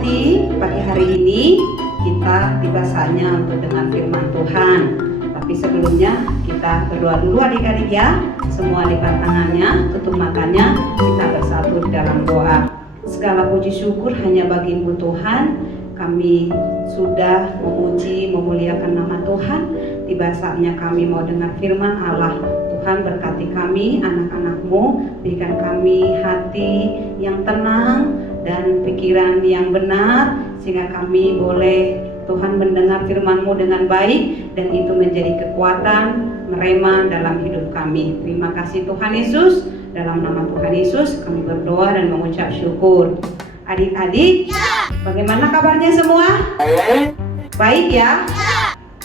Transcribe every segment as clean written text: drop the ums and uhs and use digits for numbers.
adik-adik, pagi hari ini kita tiba saatnya untuk dengar firman Tuhan. Tapi sebelumnya kita berdoa dulu adik-adik ya. Semua lipat tangannya, tutup matanya, kita bersatu dalam doa. Segala puji syukur hanya bagi-Mu Tuhan. Kami sudah memuji, memuliakan nama Tuhan. Tiba saatnya kami mau dengar firman Allah. Tuhan berkati kami, anak-anak-Mu, berikan kami hati yang tenang dan pikiran yang benar, sehingga kami boleh Tuhan mendengar firman-Mu dengan baik, dan itu menjadi kekuatan merema dalam hidup kami. Terima kasih Tuhan Yesus. Dalam nama Tuhan Yesus kami berdoa dan mengucap syukur. Adik-adik, bagaimana kabarnya semua? Baik ya?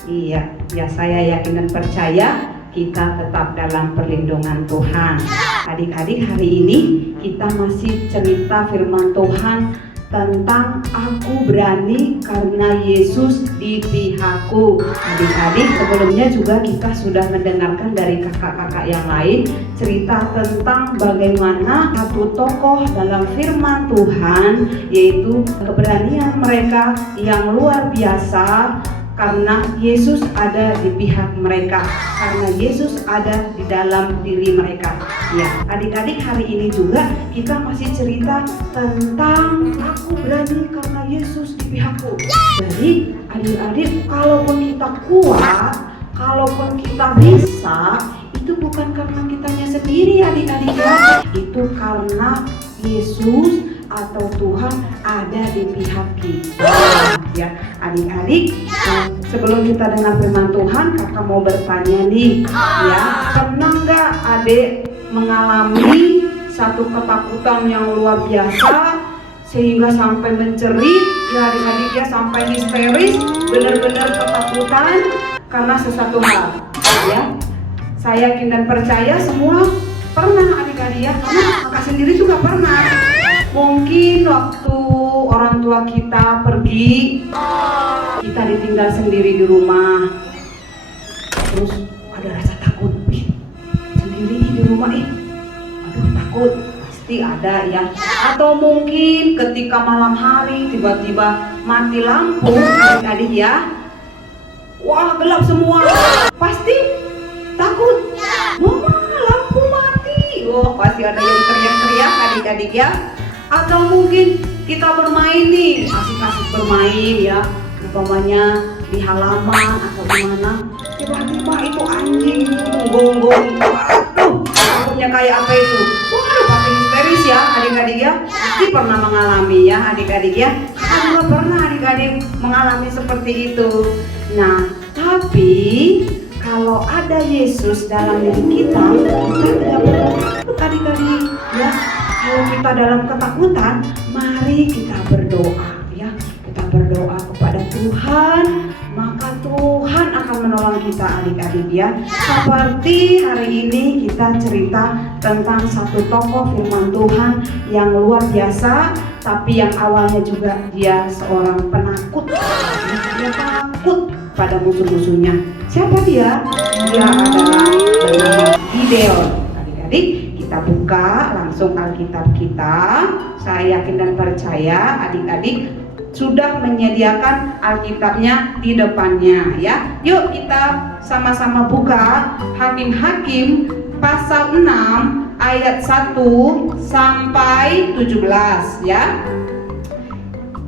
Iya, ya saya yakin dan percaya kita tetap dalam perlindungan Tuhan. Adik-adik, hari ini kita masih cerita firman Tuhan tentang aku berani karena Yesus di pihakku. Adik-adik, sebelumnya juga kita sudah mendengarkan dari kakak-kakak yang lain cerita tentang bagaimana satu tokoh dalam firman Tuhan, yaitu keberanian mereka yang luar biasa karena Yesus ada di pihak mereka, karena Yesus ada di dalam diri mereka. Ya, adik-adik, hari ini juga kita masih cerita tentang aku berani karena Yesus di pihakku. Jadi adik-adik, kalaupun kita kuat, kalaupun kita bisa, itu bukan karena kitanya sendiri adik-adik ya. Itu karena Yesus atau Tuhan ada di pihak kita. Ya, adik-adik, sebelum kita dengar firman Tuhan, kakak mau bertanya nih, ya, pernah nggak adik mengalami satu ketakutan yang luar biasa sehingga sampai mencerit, ya adik-adik ya, sampai histeris, benar-benar ketakutan karena sesuatu hal, ya? Saya yakin dan percaya semua pernah adik-adik ya, karena kakak sendiri juga pernah. Mungkin waktu orang tua kita pergi, kita ditinggal sendiri di rumah, terus ada rasa takut, sendiri di rumah, aduh takut, pasti ada ya. Atau mungkin ketika malam hari tiba-tiba mati lampu adik-adik ya, wah gelap semua, pasti takut, mama lampu mati, wah pasti ada yang teriak-teriak adik-adik ya. Atau mungkin kita bermain nih, asik-asik bermain ya, umpamanya di halaman atau di mana, tiba-tiba itu anjing menggonggong, aduh, takutnya kayak apa itu, waduh pasti histeris ya adik-adik ya, pasti pernah mengalami ya adik-adik ya, kita juga pernah adik-adik mengalami seperti itu. Nah, tapi kalau ada Yesus dalam diri kita tidak perlu takut adik-adik ya. Kalau kita dalam ketakutan, mari kita berdoa ya. Kita berdoa kepada Tuhan, maka Tuhan akan menolong kita adik-adik ya. Seperti hari ini kita cerita tentang satu tokoh firman Tuhan yang luar biasa, tapi yang awalnya juga dia seorang penakut. Dia takut pada musuh-musuhnya. Siapa dia? Dia adalah bernama Gideon. Adik-adik, kita buka langsung Alkitab kita. Saya yakin dan percaya adik-adik sudah menyediakan Alkitabnya di depannya ya. Yuk kita sama-sama buka Hakim-Hakim pasal 6 ayat 1 sampai 17 ya.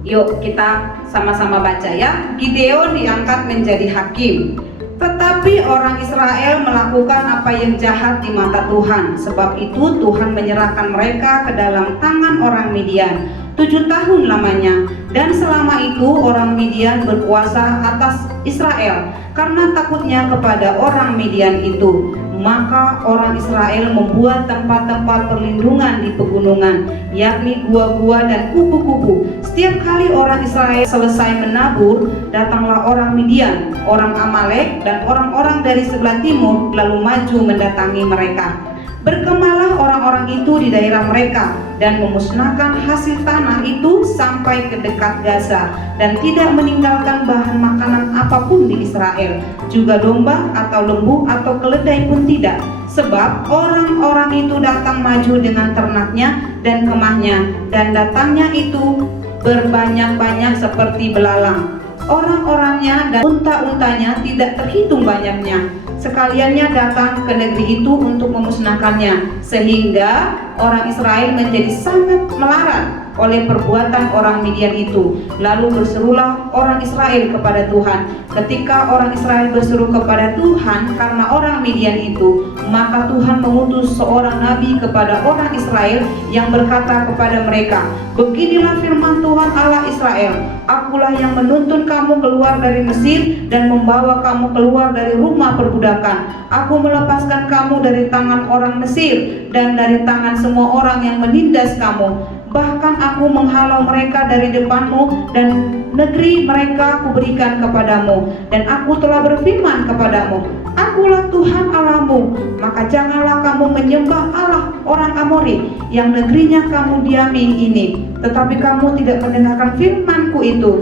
Yuk kita sama-sama baca ya. Gideon diangkat menjadi hakim. Tetapi orang Israel melakukan apa yang jahat di mata Tuhan. Sebab itu Tuhan menyerahkan mereka ke dalam tangan orang Midian 7 tahun lamanya. Dan selama itu orang Midian berkuasa atas Israel karena takutnya kepada orang Midian itu. Maka orang Israel membuat tempat-tempat perlindungan di pegunungan, yakni gua-gua dan kubu-kubu. Setiap kali orang Israel selesai menabur, datanglah orang Midian, orang Amalek, dan orang-orang dari sebelah timur lalu maju mendatangi mereka. Berkemalah orang-orang itu di daerah mereka dan memusnahkan hasil tanah itu sampai ke dekat Gaza, dan tidak meninggalkan bahan makanan apapun di Israel, juga domba atau lembu atau keledai pun tidak. Sebab orang-orang itu datang maju dengan ternaknya dan kemahnya, dan datangnya itu berbanyak-banyak seperti belalang. Orang-orangnya dan unta-untanya tidak terhitung banyaknya. Sekaliannya datang ke negeri itu untuk memusnahkannya, sehingga orang Israel menjadi sangat melarat oleh perbuatan orang Midian itu. Lalu berserulah orang Israel kepada Tuhan. Ketika orang Israel berseru kepada Tuhan karena orang Midian itu, maka Tuhan mengutus seorang nabi kepada orang Israel yang berkata kepada mereka, "Beginilah firman Tuhan Allah Israel, Akulah yang menuntun kamu keluar dari Mesir dan membawa kamu keluar dari rumah perbudakan. Aku melepaskan kamu dari tangan orang Mesir dan dari tangan semua orang yang menindas kamu. Bahkan aku menghalau mereka dari depanmu dan negeri mereka kuberikan kepadamu. Dan aku telah berfirman kepadamu, Akulah Tuhan Allahmu, maka janganlah kamu menyembah Allah orang Amori yang negerinya kamu diami ini. Tetapi kamu tidak mendengarkan firman-Ku itu."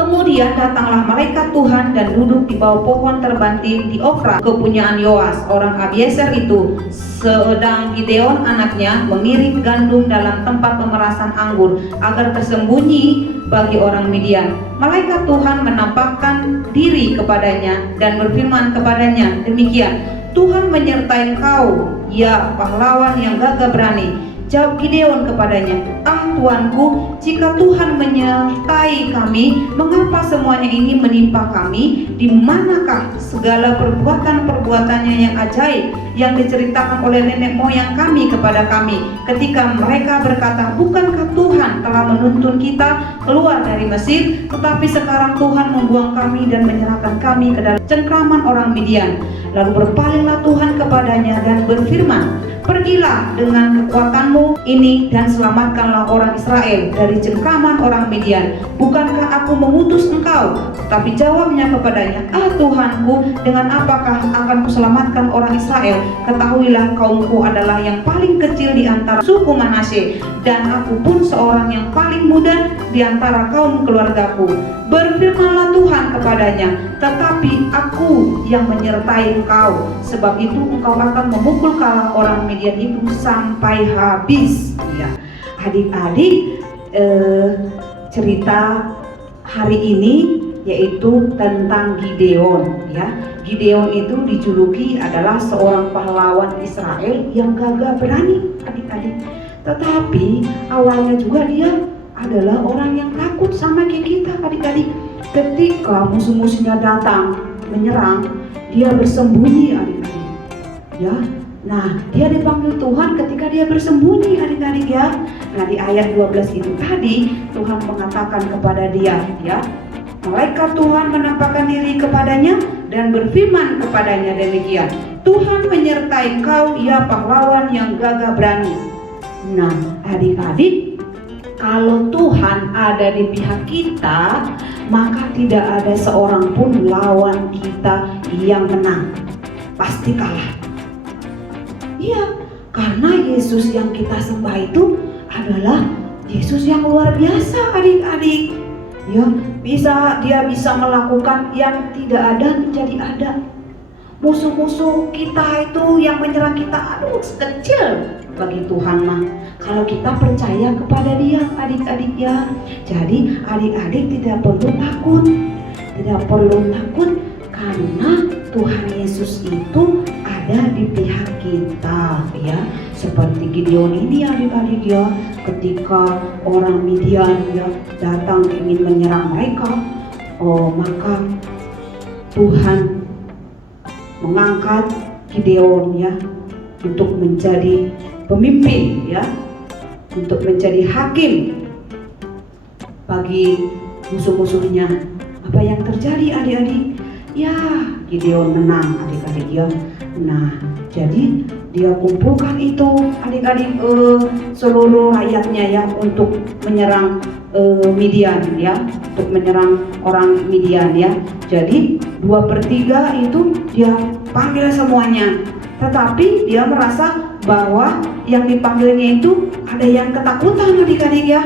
Kemudian datanglah malaikat Tuhan dan duduk di bawah pohon terbanting di Ofra, kepunyaan Yoas orang Abiezer itu. Sedang Gideon anaknya mengirim gandum dalam tempat pemerasan anggur agar tersembunyi bagi orang Midian. Malaikat Tuhan menampakkan diri kepadanya dan berfirman kepadanya demikian, "Tuhan menyertai engkau, ya pahlawan yang gagah berani." Jawab Gideon kepadanya, "Ah Tuanku, jika Tuhan menyertai kami, mengapa semuanya ini menimpa kami? Di manakah segala perbuatan-perbuatannya yang ajaib yang diceritakan oleh nenek moyang kami kepada kami, ketika mereka berkata, bukankah Tuhan telah menuntun kita keluar dari Mesir? Tetapi sekarang Tuhan membuang kami dan menyerahkan kami ke dalam cengkraman orang Midian." Lalu berpalinglah Tuhan kepadanya dan berfirman, "Pergilah dengan kekuatanmu ini dan selamatkanlah orang Israel dari cengkraman orang Midian. Bukankah aku mengutus engkau?" Tapi jawabnya kepadanya, "Ah Tuhanku, dengan apakah akan kuselamatkan orang Israel? Ketahuilah kaumku adalah yang paling kecil di antara suku Manasye, dan aku pun seorang yang paling muda di antara kaum keluargaku." Berfirmanlah Tuhan kepadanya, "Tetapi aku yang menyertai engkau, sebab itu engkau akan memukul kalah orang Midian itu sampai habis." Ya, adik-adik, cerita hari ini yaitu tentang Gideon. Ya, Gideon itu dijuluki adalah seorang pahlawan Israel yang gagah berani, adik-adik. Tetapi awalnya juga dia adalah orang yang takut sama kayak kita, adik-adik. Ketika musuh-musuhnya datang menyerang, dia bersembunyi, adik-adik. Ya, nah dia dipanggil Tuhan ketika dia bersembunyi, adik-adik ya. Nah di ayat 12 itu tadi Tuhan mengatakan kepada dia, ya, malaikat Tuhan menampakkan diri kepadanya dan berfirman kepadanya demikian, "Tuhan menyertai engkau, ya pahlawan yang gagah berani." Nah adik-adik, kalau Tuhan ada di pihak kita, maka tidak ada seorang pun lawan kita yang menang. Pasti kalah. Iya, karena Yesus yang kita sembah itu adalah Yesus yang luar biasa, adik-adik. Ya, dia bisa melakukan yang tidak ada menjadi ada. Musuh-musuh kita itu yang menyerang kita, aduh kecil bagi Tuhan mah. Kalau kita percaya kepada Dia, adik-adik ya. Jadi adik-adik tidak perlu takut. Tidak perlu takut karena Tuhan Yesus itu ada di pihak kita, ya. Seperti Gideon ini, adik-adik ya, ketika orang Midian ya datang ingin menyerang mereka, maka Tuhan mengangkat Gideon ya untuk menjadi pemimpin, ya, untuk menjadi hakim bagi musuh-musuhnya. Apa yang terjadi, adik-adik? Ya, Gideon menang, adik-adik ya. Nah, jadi dia kumpulkan itu, adik-adik, seluruh rakyatnya ya untuk menyerang Midian ya, untuk menyerang orang Midian ya. Jadi 2/3 itu dia panggil semuanya. Tetapi dia merasa bahwa yang dipanggilnya itu ada yang ketakutan, adik-adik ya.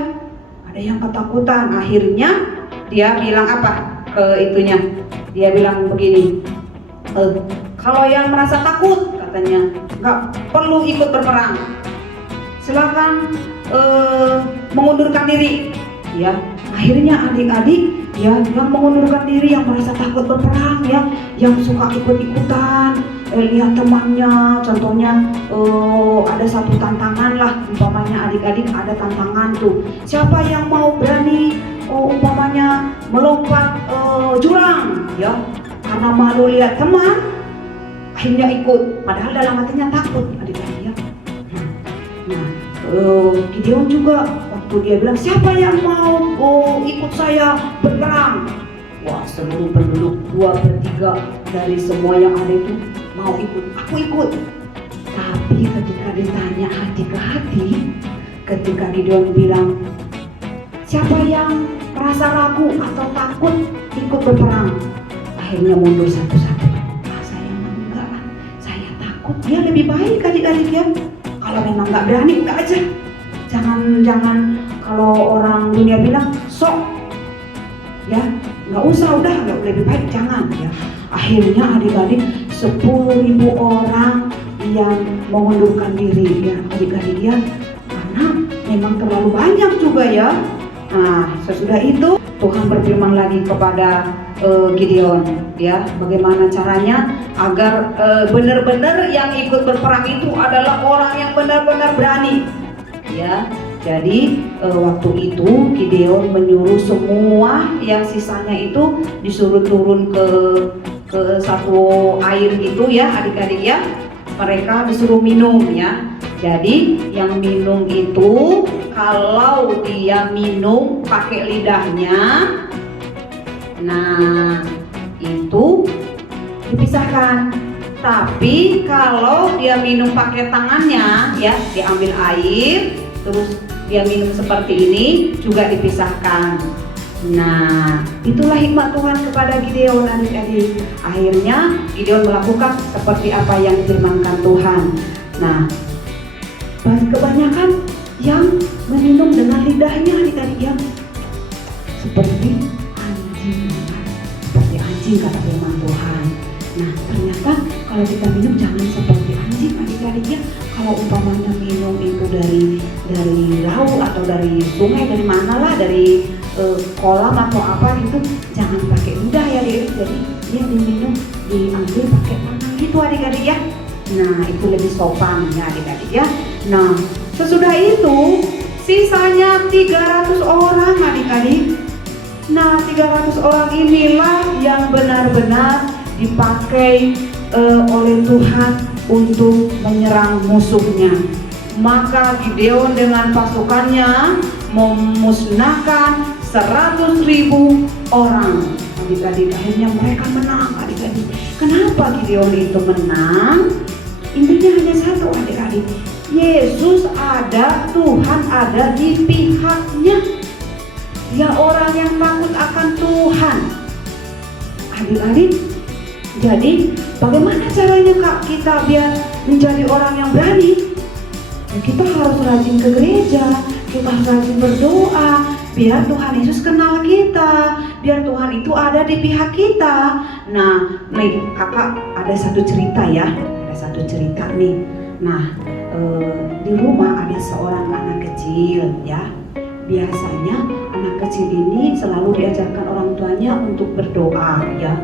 Ada yang ketakutan. Akhirnya dia bilang apa ke itunya? Dia bilang begini, kalau yang merasa takut, katanya, nggak perlu ikut berperang. Silakan mengundurkan diri. ya. Akhirnya adik-adik ya yang mengundurkan diri, yang merasa takut berperang ya, yang suka ikut-ikutan, lihat temannya, contohnya ada satu tantangan lah, umpamanya adik-adik ada tantangan tuh, siapa yang mau berani umpamanya melompat jurang ya, karena malu lihat teman akhirnya ikut, padahal dalam hatinya takut adik-adik ya. Nah, Gideon juga waktu dia bilang siapa yang mau ikut saya berperang, wah seluruh penduduk 2/3 dari semua yang ada itu mau ikut, aku ikut. Tapi ketika ditanya hati ke hati, ketika Gideon bilang siapa yang merasa ragu atau takut ikut berperang, akhirnya mundur satu-satu. Saya enggak, saya takut. Dia lebih baik adik-adik ya, kalau memang nggak berani nggak aja. Jangan kalau orang dunia bilang sok ya, nggak usah, udah nggak, lebih baik jangan ya. Akhirnya adik-adik 10.000 orang yang mengundurkan diri ya adik-adik ya, karena memang terlalu banyak juga ya. Nah sesudah itu Tuhan berfirman lagi kepada Gideon ya, bagaimana caranya agar benar-benar yang ikut berperang itu adalah orang yang benar-benar berani ya. Jadi waktu itu Gideon menyuruh semua yang sisanya itu disuruh turun ke satu air gitu ya adik-adik ya, mereka disuruh minum ya. Jadi yang minum itu kalau dia minum pakai lidahnya, nah itu dipisahkan. Tapi kalau dia minum pakai tangannya ya, diambil air terus dia minum seperti ini juga dipisahkan. Nah itulah hikmat Tuhan kepada Gideon adik-adik. Akhirnya Gideon melakukan seperti apa yang difirmankan Tuhan. Nah kebanyakan yang meminum dengan lidahnya adik-adik ya, seperti anjing, seperti anjing kata firman Tuhan. Nah ternyata kalau kita minum jangan seperti anjing adik-adik ya. Kalau umpamanya minum itu dari laut atau dari sungai, dari mana lah, dari kolam atau apa gitu, jangan pakai lidah ya adik-adik. Jadi dia diminum, diambil pakai tangan gitu adik-adik ya. Nah itu lebih sopan ya adik-adik ya. Nah sesudah itu sisanya 300 orang adik-adik. Nah 300 orang inilah yang benar-benar dipakai oleh Tuhan untuk menyerang musuhnya. Maka Gideon dengan pasukannya memusnahkan 100.000 orang adik-adik. Akhirnya mereka menang adik-adik. Kenapa Gideon itu menang? Intinya hanya satu adik-adik, Yesus ada, Tuhan ada di pihaknya. Dia orang yang takut akan Tuhan adik-adik. Jadi bagaimana caranya Kak kita biar menjadi orang yang berani? Ya, kita harus rajin ke gereja, kita harus rajin berdoa, biar Tuhan Yesus kenal kita, biar Tuhan itu ada di pihak kita. Nah nih kakak ada satu cerita ya, ada satu cerita nih. Nah di rumah ada seorang anak kecil ya. Biasanya anak kecil ini selalu diajarkan orang tuanya untuk berdoa ya.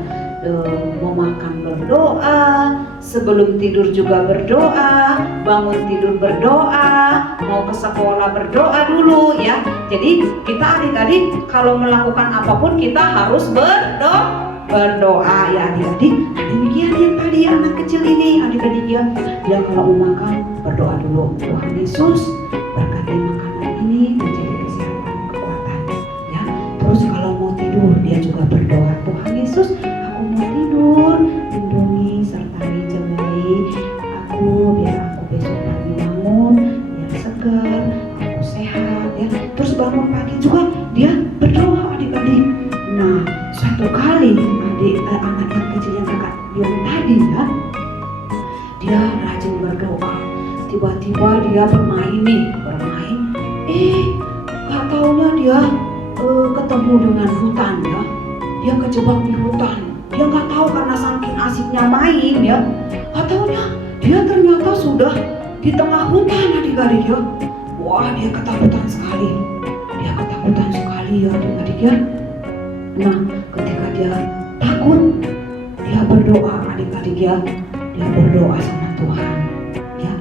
Mau makan berdoa, sebelum tidur juga berdoa, bangun tidur berdoa, mau ke sekolah berdoa dulu ya. Jadi kita adik-adik kalau melakukan apapun kita harus berdoa ya adik-adik. Demikian yang tadi anak kecil ini adik-adik ya, dia kalau mau makan berdoa dulu, Tuhan Yesus berkati makanan ini menjadi kesehatan, kekuatan ya. Terus kalau mau tidur dia juga berdoa, Tuhan Yesus aku mau tidur, lindungi sertai jagai aku biar aku besok pagi bangun biar segar, aku sehat ya. Terus bangun pagi juga dia berdoa adik-adik. Nah satu kali anak yang kecil yang kakak bilang tadi ya, dia rajin berdoa, tiba-tiba dia bermain gak taunya dia ketemu dengan hutan ya. Dia kejebak di hutan, dia gak tahu karena saking asiknya main ya, gak taunya dia ternyata sudah di tengah hutan adik-adik ya. Wah dia ketakutan sekali iya adik-adik ya. Nah, ketika dia takut, dia berdoa adik-adik ya. Dia berdoa sama Tuhan ya.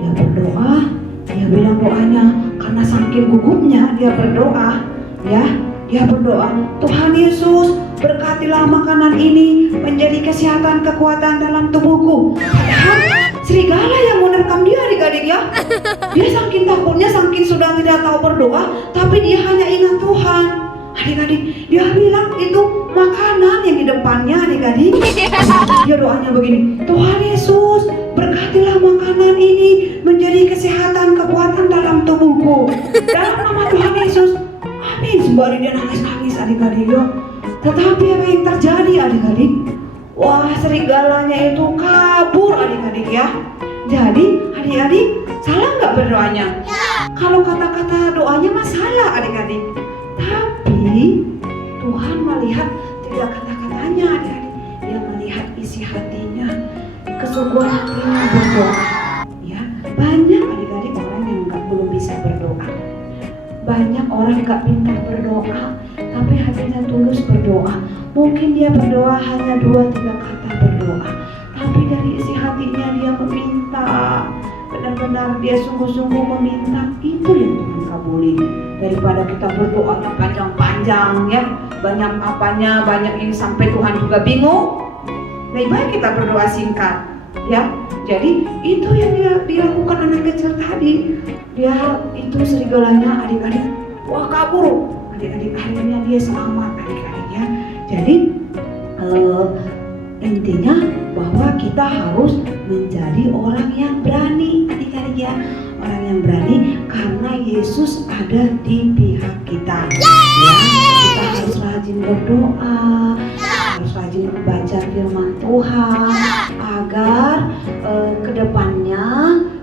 Dia berdoa, dia bilang doanya karena saking gugupnya dia berdoa ya. Dia berdoa, Tuhan Yesus, berkatilah makanan ini menjadi kesehatan kekuatan dalam tubuhku. Padahal serigala yang menerkam dia adik-adik ya. Dia saking takutnya, saking sudah tidak tahu berdoa, tapi dia hanya ingat Tuhan. Adik-adik, dia bilang itu makanan yang di depannya adik-adik. Dia doanya begini, Tuhan Yesus, berkatilah makanan ini menjadi kesehatan kekuatan dalam tubuhku. Dalam nama Tuhan Yesus. Amin. Sembari dia nangis-nangis adik-adik ya. Tetapi apa yang terjadi adik-adik? Wah, serigalanya itu kabur adik-adik ya. Jadi adik-adik salah nggak berdoanya? Kalau kata-kata doanya mah salah adik-adik. Tapi Tuhan melihat tidak kata-katanya adik-adik. Dia melihat isi hatinya, kesungguhan hatinya berdoa. Ya, banyak adik-adik orang yang belum bisa berdoa. Banyak orang gak pintar berdoa, tapi hatinya tulus berdoa. Mungkin dia berdoa hanya 2-3 kata berdoa, tapi dari isi hatinya dia meminta. Benar-benar dia sungguh-sungguh meminta. Itu yang Tuhan kabuli. Daripada kita berdoa yang panjang-panjang ya, banyak apanya, banyak ini sampai Tuhan juga bingung. Lebih baik kita berdoa singkat ya. Jadi itu yang dia dilakukan anak kecil tadi. Dia itu serigalanya adik-adik, wah kabur. Adik-adik akhirnya dia selamat adik-adik ya. Jadi intinya bahwa kita harus menjadi orang yang berani adik-adik ya. Orang yang berani karena Yesus ada di pihak kita ya. Kita harus rajin berdoa, harus rajin membaca firman Tuhan agar kedepannya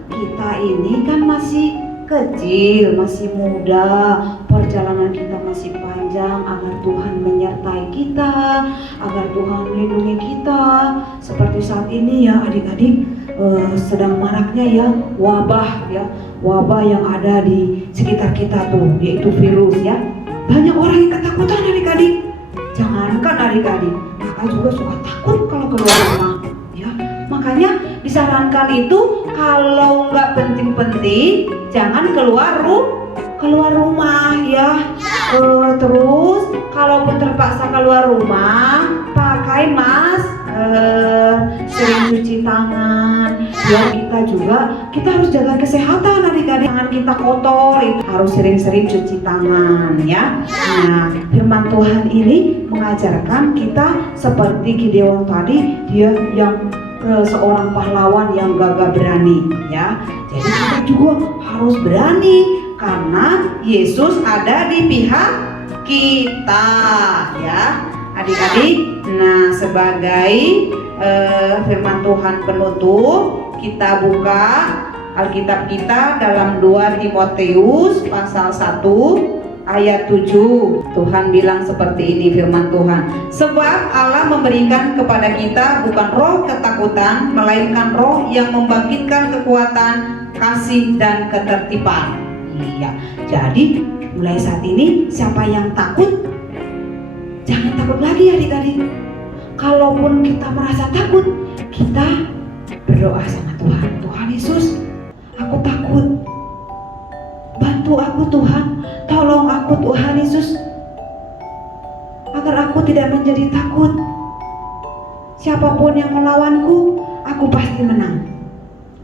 kita ini kan masih kecil, masih muda, perjalanan kita masih panjang, agar Tuhan menyertai kita, agar Tuhan melindungi kita. Seperti saat ini ya adik-adik, sedang maraknya ya wabah yang ada di sekitar kita tuh, yaitu virus ya. Banyak orang yang ketakutan adik-adik. Jangankan adik-adik, kakak juga suka takut kalau keluar rumah ya. Makanya disarankan itu kalau nggak penting-penting jangan keluar rumah ya. Terus kalaupun terpaksa keluar rumah, pakai masker, sering cuci tangan ya. Kita harus jaga kesehatan adik-adik. Tangan kita kotor, itu harus sering-sering cuci tangan ya. Nah, firman Tuhan ini mengajarkan kita seperti Gideon tadi, dia yang seorang pahlawan yang gagah berani ya. Jadi kita juga harus berani karena Yesus ada di pihak kita ya adik-adik. Nah, sebagai firman Tuhan penutup, kita buka Alkitab kita dalam 2 Timotius pasal 1 ayat 7. Tuhan bilang seperti ini firman Tuhan. Sebab Allah memberikan kepada kita bukan roh ketakutan, melainkan roh yang membangkitkan kekuatan, kasih dan ketertiban. Iya. Jadi mulai saat ini siapa yang takut, jangan takut lagi adik-adik. Kalaupun kita merasa takut, kita berdoa sama Tuhan. Tuhan Yesus, aku takut. Bantu aku Tuhan. Tolong aku Tuhan Yesus, agar aku tidak menjadi takut. Siapapun yang melawanku, aku pasti menang.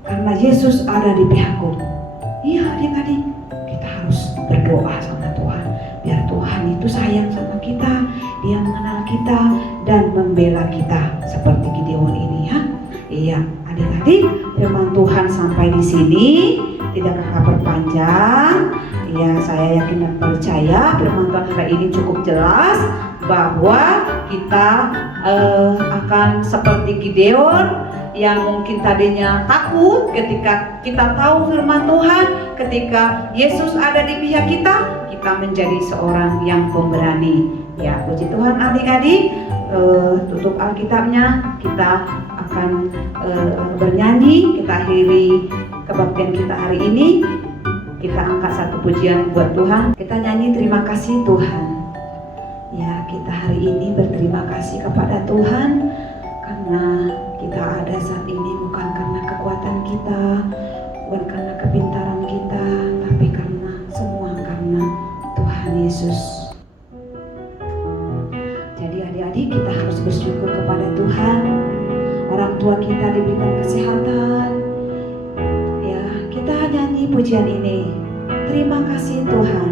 Karena Yesus ada di pihakku. Iya adik-adik, kita harus berdoa sama Tuhan. Biar Tuhan itu sayang sama kita, Dia mengenal kita dan membela kita seperti Gideon ini ya. Iya adik-adik, firman Tuhan sampai di sini. Tidak kakak perpanjang. Ya, saya yakin dan percaya firman Tuhan hari ini cukup jelas bahwa kita akan seperti Gideon yang mungkin tadinya takut ketika kita tahu firman Tuhan, ketika Yesus ada di pihak kita, kita menjadi seorang yang pemberani. Ya, puji Tuhan adik-adik. Tutup Alkitabnya, kita akan bernyanyi, kita akhiri kebaktian kita hari ini. kita angkat satu pujian buat Tuhan. Kita nyanyi terima kasih Tuhan. Ya, kita hari ini berterima kasih kepada Tuhan karena kita ada saat ini bukan karena kekuatan kita, bukan karena kepintaran kita, tapi karena semua karena Tuhan Yesus. Jadi adik-adik, kita harus bersyukur kepada Tuhan. Orang tua kita diberikan kesehatan. Ya, kita nyanyi pujian ini. Terima kasih Tuhan.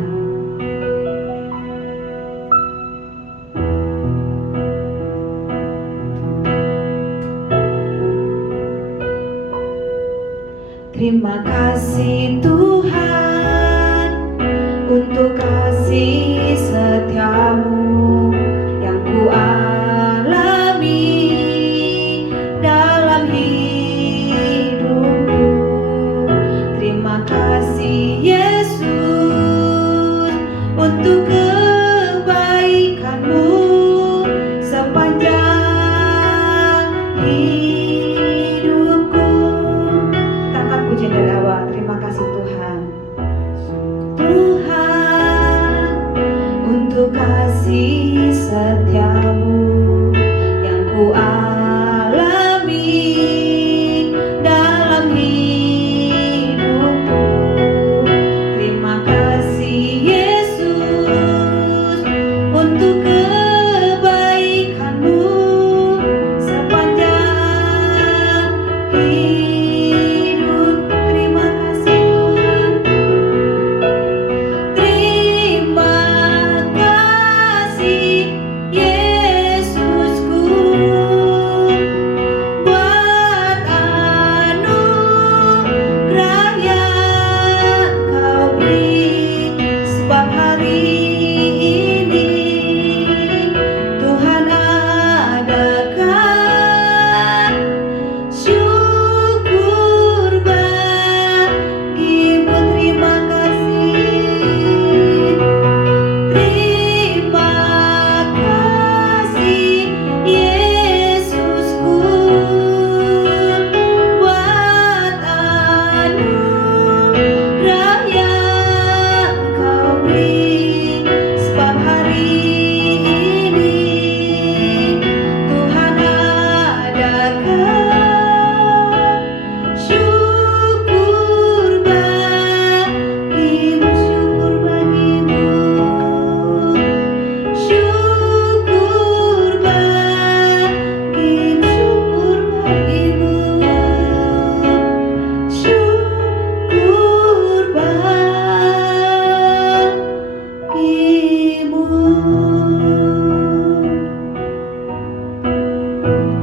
Terima kasih Tuhan untuk kasih setiamu yang ku alami dalam hidupku. Terima kasih Yesus untuk kebaikanmu sepanjang hidupku. Kita akan puji dari awal. Terima kasih Tuhan. Tuhan untuk kasih setiamu yang ku alami dalam hidupku. Terima kasih Yesus untuk kebaikanmu sepanjang hidup. Terima kasih Tuhan. Terima kasih Yesusku buat anugerah yang kau beri, sebab hari ini Tuhan adakan syukur bagimu. Terima kasih. Terima kasih Yesusku buat anugerah yang kau beri, sebab hari ini Tuhan adakan syukur bagimu, syukur bagimu, syukur bagimu, syukur bagimu, syukur bagimu.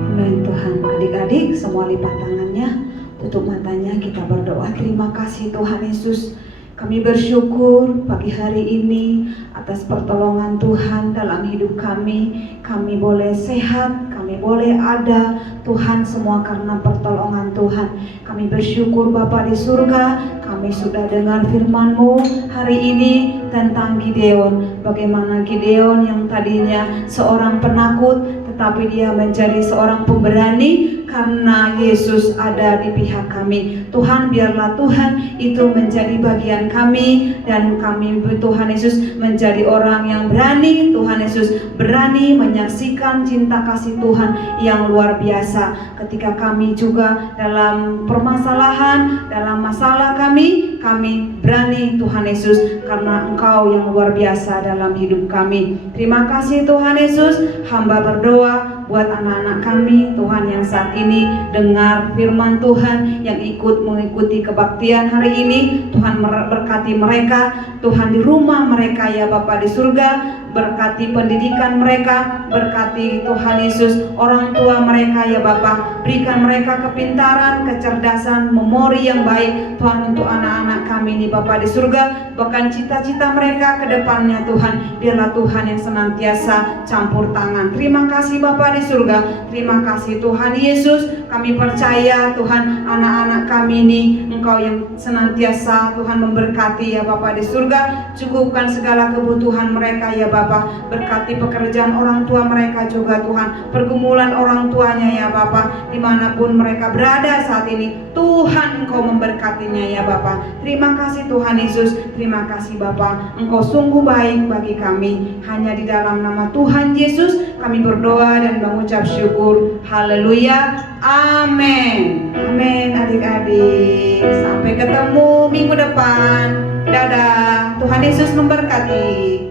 Amin Tuhan. Adik-adik semua lipat tangannya, tutup matanya, kita berdoa. Terima kasih Tuhan Yesus. Kami bersyukur pagi hari ini atas pertolongan Tuhan dalam hidup kami. Kami boleh sehat, kami boleh ada, Tuhan, semua karena pertolongan Tuhan. Kami bersyukur Bapa di surga, kami sudah dengar firman-Mu hari ini tentang Gideon. Bagaimana Gideon yang tadinya seorang penakut, tetapi dia menjadi seorang pemberani karena Yesus ada di pihak kami. Tuhan, biarlah Tuhan itu menjadi bagian kami, dan kami Tuhan Yesus menjadi orang yang berani. Tuhan Yesus berani menyaksikan cinta kasih Tuhan yang luar biasa ketika kami juga dalam permasalahan, dalam masalah kami berani Tuhan Yesus karena Engkau yang luar biasa dalam hidup kami. Terima kasih Tuhan Yesus. Hamba berdoa buat anak-anak kami Tuhan yang saat ini dengar firman Tuhan, yang ikut mengikuti kebaktian hari ini. Tuhan berkati mereka, Tuhan di rumah mereka ya Bapa di surga. Berkati pendidikan mereka, berkati Tuhan Yesus orang tua mereka ya Bapa. Berikan mereka kepintaran, kecerdasan, memori yang baik Tuhan untuk anak-anak kami ini Bapa di surga. Bahkan cita-cita mereka ke depannya Tuhan, biarlah Tuhan yang senantiasa campur tangan. Terima kasih Bapa di di surga. Terima kasih Tuhan Yesus. Kami percaya Tuhan anak-anak kami ini Engkau yang senantiasa Tuhan memberkati ya Bapa di surga. Cukupkan segala kebutuhan mereka ya Bapa. Berkati pekerjaan orang tua mereka juga Tuhan. Pergumulan orang tuanya ya Bapa. Dimanapun mereka berada saat ini, Tuhan Engkau memberkatinya ya Bapa. Terima kasih Tuhan Yesus. Terima kasih Bapa. Engkau sungguh baik bagi kami. Hanya di dalam nama Tuhan Yesus kami berdoa dan mengucap syukur. Haleluya. Amin. Amin adik-adik. Sampai ketemu minggu depan. Dadah. Tuhan Yesus memberkati.